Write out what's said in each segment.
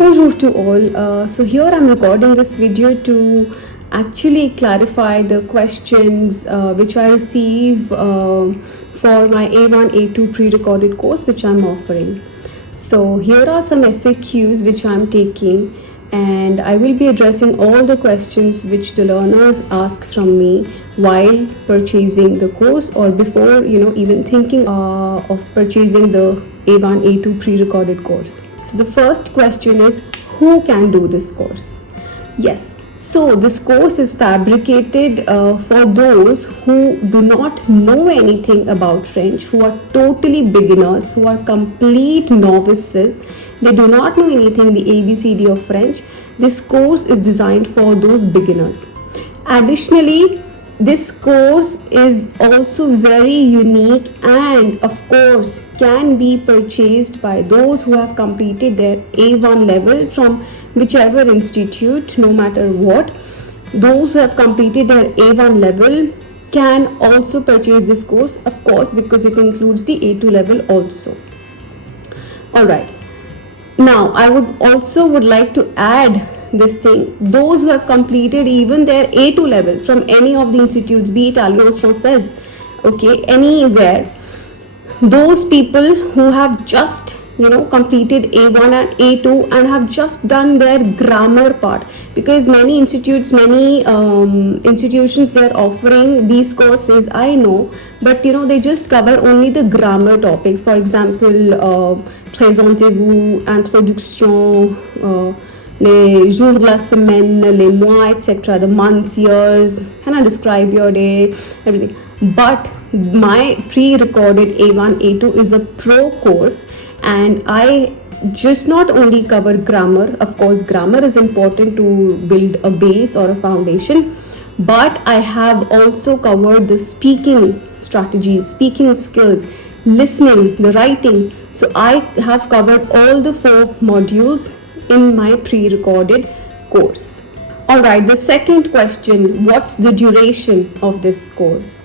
Bonjour to all. So here I'm recording this video to actually clarify the questions which I receive for my A1, A2 pre-recorded course which I'm offering. So here are some FAQs which I'm taking, and I will be addressing all the questions which the learners ask from me while purchasing the course or before even thinking of purchasing the A1, A2 pre-recorded course. So the first question is, who can do this course? Yes, so this course is fabricated for those who do not know anything about French, who are totally beginners, who are complete novices. They do not know anything the ABCD of French. This course is designed for those beginners. Additionally, this course is also very unique and of course can be purchased by those who have completed their A1 level from whichever institute, no matter what. Those who have completed their A1 level can also purchase this course, of course, because it includes the A2 level also. Alright, now I would like to add this thing. Those who have completed even their A2 level from any of the institutes, be it Alliance Française, okay, anywhere, those people who have just completed A1 and A2 and have just done their grammar part, because many institutions they're offering these courses, I know, but they just cover only the grammar topics. For example, présentez-vous, introduction, les jours de la semaine, les mois, etc., the months, years, and describe your day, everything. But my pre-recorded A1, A2 is a pro course, and I just not only cover grammar. Of course, grammar is important to build a base or a foundation, but I have also covered the speaking strategies, speaking skills, listening, the writing. So I have covered all the 4 modules in my pre-recorded course. Alright, the second question, what's the duration of this course?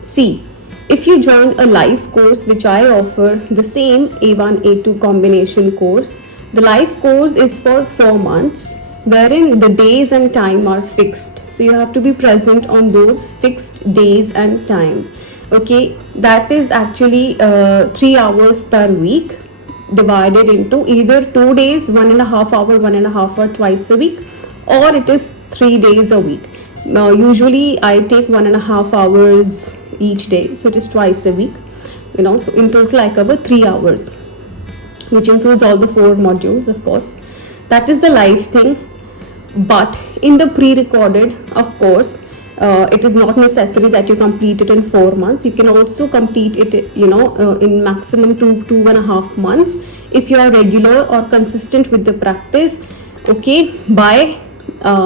See, if you join a live course which I offer, the same A1, A2 combination course, the live course is for 4 months, wherein the days and time are fixed. So you have to be present on those fixed days and time. Okay, that is actually 3 hours per week, divided into either 2 days, 1.5 hour, 1.5 hour twice a week, or it is 3 days a week. Usually I take 1.5 hours each day, so it is twice a week. So in total I cover 3 hours, which includes all the 4 modules, of course. That is the live thing. But in the pre-recorded, of course, it is not necessary that you complete it in 4 months. You can also complete it in maximum 2.5 months if you are regular or consistent with the practice, okay, by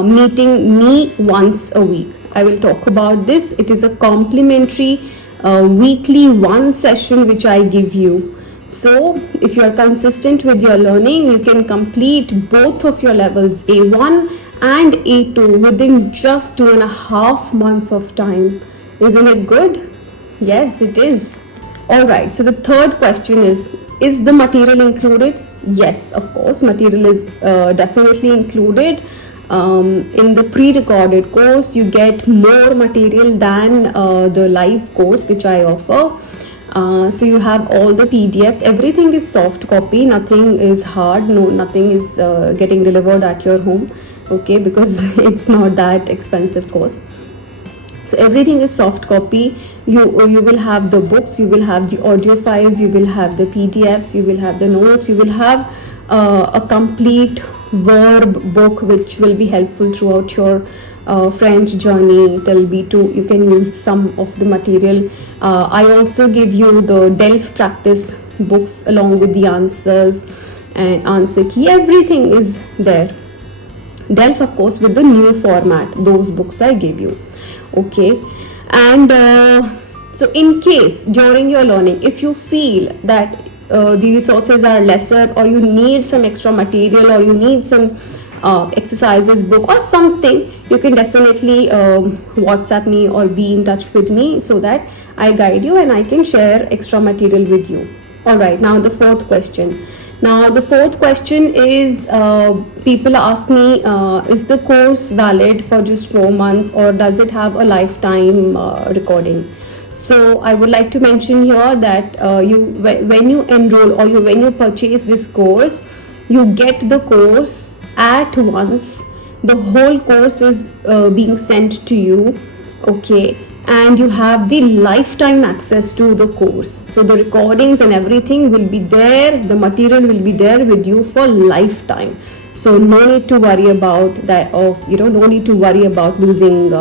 meeting me once a week. I will talk about this. It is a complimentary weekly 1 session which I give you. So if you are consistent with your learning, you can complete both of your levels, A1 and A2, within just 2.5 months of time. Isn't it good? Yes, it is. Alright, so the third question is the material included? Yes, of course, material is definitely included. In the pre-recorded course, you get more material than the live course which I offer. So you have all the PDFs, everything is soft copy, nothing is hard, nothing is getting delivered at your home, okay, because it's not that expensive course. So everything is soft copy. You will have the books, you will have the audio files, you will have the PDFs, you will have the notes, you will have a complete verb book which will be helpful throughout your French journey. You can use some of the material. I also give you the DELF practice books along with the answers and answer key. Everything is there. DELF, of course, with the new format. Those books I gave you. Okay, and so in case during your learning, if you feel that the resources are lesser, or you need some extra material, or you need some exercises book or something, you can definitely WhatsApp me or be in touch with me so that I guide you and I can share extra material with you. Alright, now the fourth question. Now, the fourth question is people ask me, is the course valid for just 4 months or does it have a lifetime recording? So I would like to mention here that when you enroll or when you purchase this course, you get the course at once. The whole course is being sent to you, okay, and you have the lifetime access to the course. So the recordings and everything will be there, the material will be there with you for lifetime. So no need to worry about that, no need to worry about losing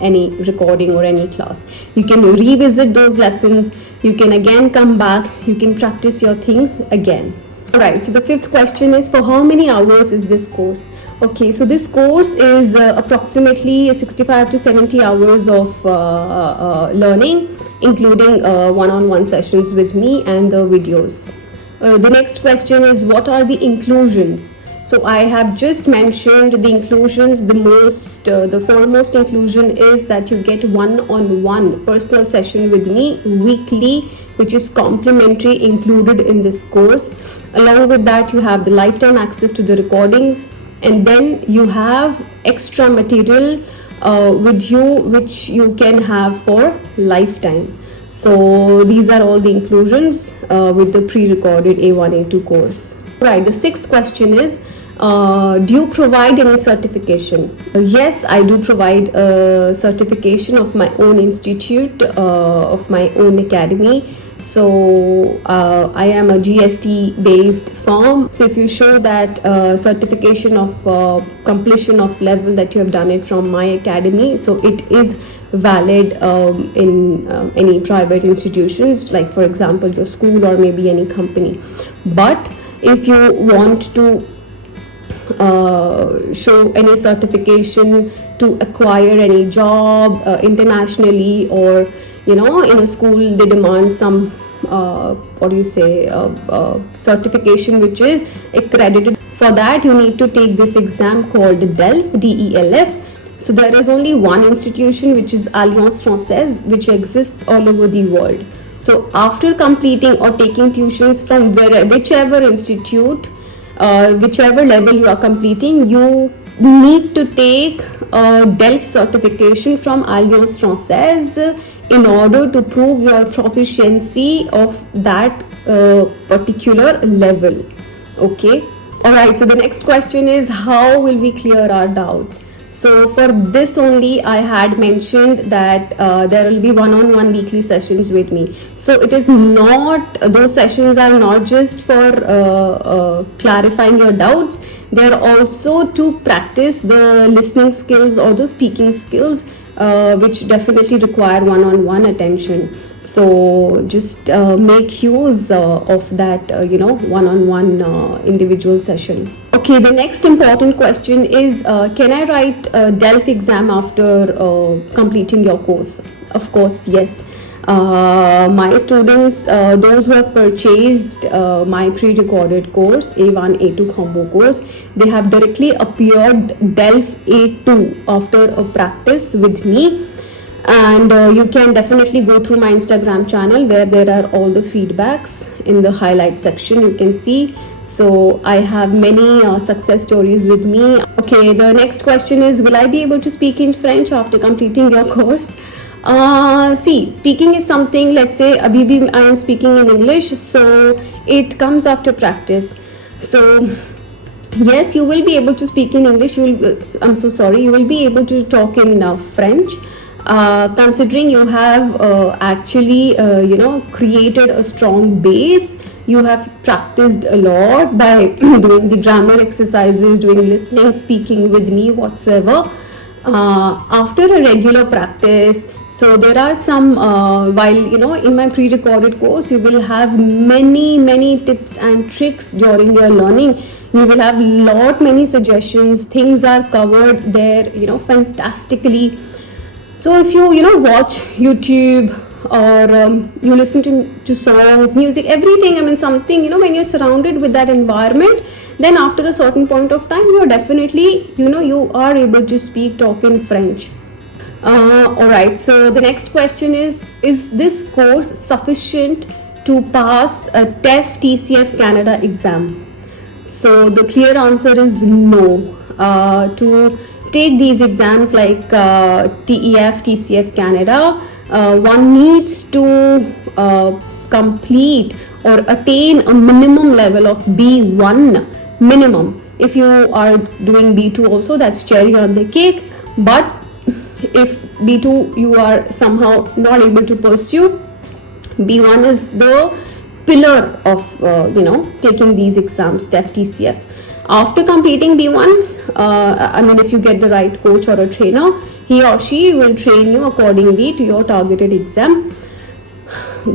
any recording or any class. You can revisit those lessons, you can again come back, you can practice your things again. Alright, so the fifth question is, for how many hours is this course? Okay, so this course is approximately 65 to 70 hours of learning, including one-on-one sessions with me and the videos. The next question is, what are the inclusions? So I have just mentioned the inclusions. The foremost inclusion is that you get one-on-one personal session with me weekly, which is complimentary, included in this course. Along with that, you have the lifetime access to the recordings, and then you have extra material with you, which you can have for lifetime. So these are all the inclusions with the pre-recorded A1, A2 course. Right, the sixth question is, do you provide any certification? Yes, I do provide a certification of my own institute, of my own academy. So I am a GST based firm. So if you show that certification of completion of level that you have done it from my academy, so it is valid in any private institutions, like for example your school or maybe any company. But if you want to show any certification to acquire any job internationally, or in a school they demand some certification which is accredited. For that you need to take this exam called DELF, DELF. So there is only one institution, which is Alliance Française, which exists all over the world. So after completing or taking tuitions from whichever institute, whichever level you are completing, you need to take a DELF certification from Alliance Française in order to prove your proficiency of that particular level. Okay. Alright, so the next question is, how will we clear our doubts? So for this only, I had mentioned that there will be one-on-one weekly sessions with me. So it is not, those sessions are not just for clarifying your doubts. They are also to practice the listening skills or the speaking skills, which definitely require one-on-one attention. So just make use of that, one-on-one individual session. Okay, the next important question is, can I write a DELF exam after completing your course? Of course, yes. My students, those who have purchased my pre-recorded course, A1, A2 combo course, they have directly appeared DELF A2 after a practice with me. And you can definitely go through my Instagram channel, where there are all the feedbacks in the highlight section, you can see. So I have many success stories with me. Okay, the next question is, will I be able to speak in French after completing your course? See, speaking is something, let's say abhi bhi I am speaking in English, so it comes after practice. So yes, you will be able to speak in English. You will be able to talk in French. Considering you have actually created a strong base, you have practiced a lot by doing the grammar exercises, doing listening, speaking with me, whatsoever. After a regular practice, so there are some while in my pre-recorded course, you will have many tips and tricks during your learning. You will have many suggestions. Things are covered there fantastically. So if you watch YouTube, or you listen to songs, music, everything, something, when you're surrounded with that environment, then after a certain point of time, you're definitely, you are able to talk in French. Alright, so the next question is this course sufficient to pass a TEF TCF Canada exam? So the clear answer is no. To take these exams like TEF, TCF Canada, one needs to complete or attain a minimum level of B1 minimum. If you are doing B2 also, that's cherry on the cake. But if B2 you are somehow not able to pursue, B1 is the pillar of taking these exams, TEF, TCF. After completing B1, I mean, if you get the right coach or a trainer, he or she will train you accordingly to your targeted exam,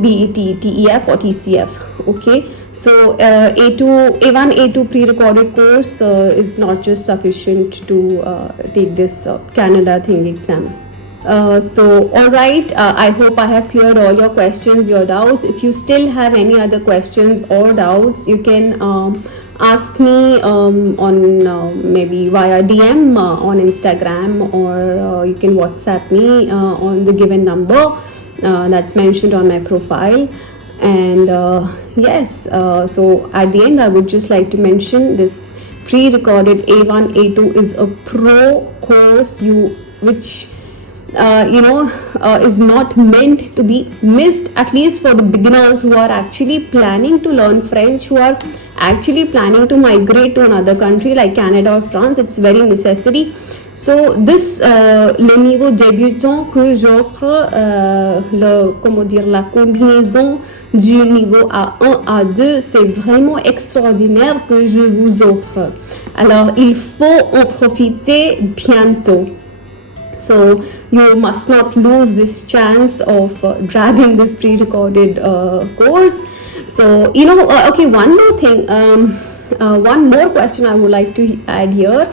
be it TEF or TCF. Okay, so A1, A2 pre-recorded course is not just sufficient to take this Canada thing exam. So all right, I hope I have cleared all your questions, your doubts. If you still have any other questions or doubts, you can ask me on maybe via DM on Instagram, or you can WhatsApp me on the given number that's mentioned on my profile. And yes, so at the end I would just like to mention this pre-recorded A1 A2 is a pro course which is not meant to be missed, at least for the beginners who are actually planning to learn French, who are actually planning to migrate to another country like Canada or France. It's very necessary. So this le niveau débutant que j'offre, la combinaison du niveau A1 A2, c'est vraiment extraordinaire que je vous offre. Alors il faut en profiter bientôt. So you must not lose this chance of grabbing this pre-recorded course. So okay, one more thing, one more question I would like to add here.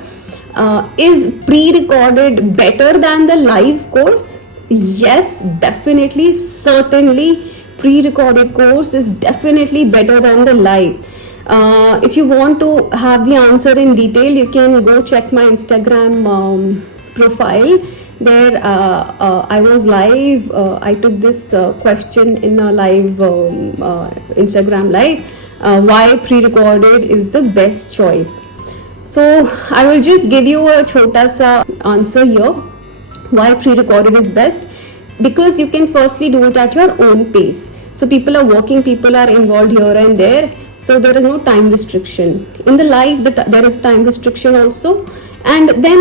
Is pre-recorded better than the live course? Yes, definitely, certainly pre-recorded course is definitely better than the live. If you want to have the answer in detail, you can go check my Instagram profile. There I was live. I took this question in a live Instagram live, why pre-recorded is the best choice. So I will just give you a chota sa answer here, why pre-recorded is best. Because you can firstly do it at your own pace. So people are working, people are involved here and there, so there is no time restriction. In the live there is time restriction also. And then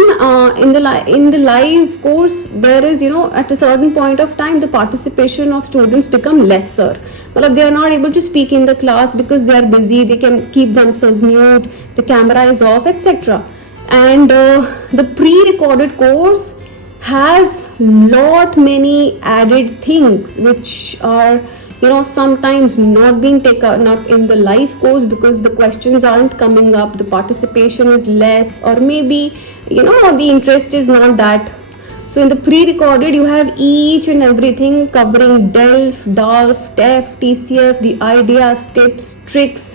in the live course, there is, at a certain point of time, the participation of students become lesser. Well, they are not able to speak in the class because they are busy, they can keep themselves mute, the camera is off, etc. And the pre-recorded course has lot many added things which are sometimes not being taken up in the live course because the questions aren't coming up, the participation is less, or maybe the interest is not that. So in the pre-recorded you have each and everything covering DELF, DALF, TEF, TCF, the ideas, tips, tricks,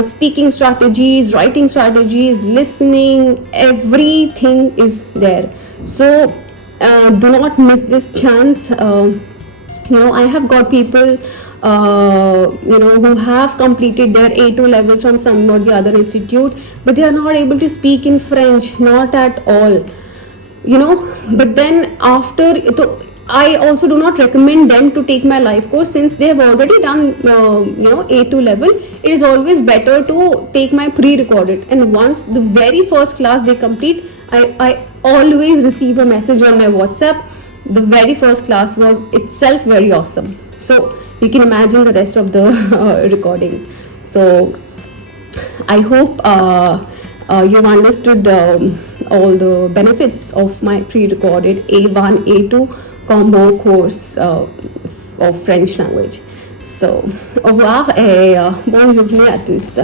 speaking strategies, writing strategies, listening, everything is there. So do not miss this chance. I have got people who have completed their A2 level from some or the other institute, but they are not able to speak in French, not at all. But then after, I also do not recommend them to take my live course since they have already done A2 level. It is always better to take my pre-recorded, and once the very first class they complete, I always receive a message on my WhatsApp. The very first class was itself very awesome. So you can imagine the rest of the recordings. So I hope you've understood all the benefits of my pre-recorded A1 A2 combo course of French language. So au revoir et bonne journée à tous.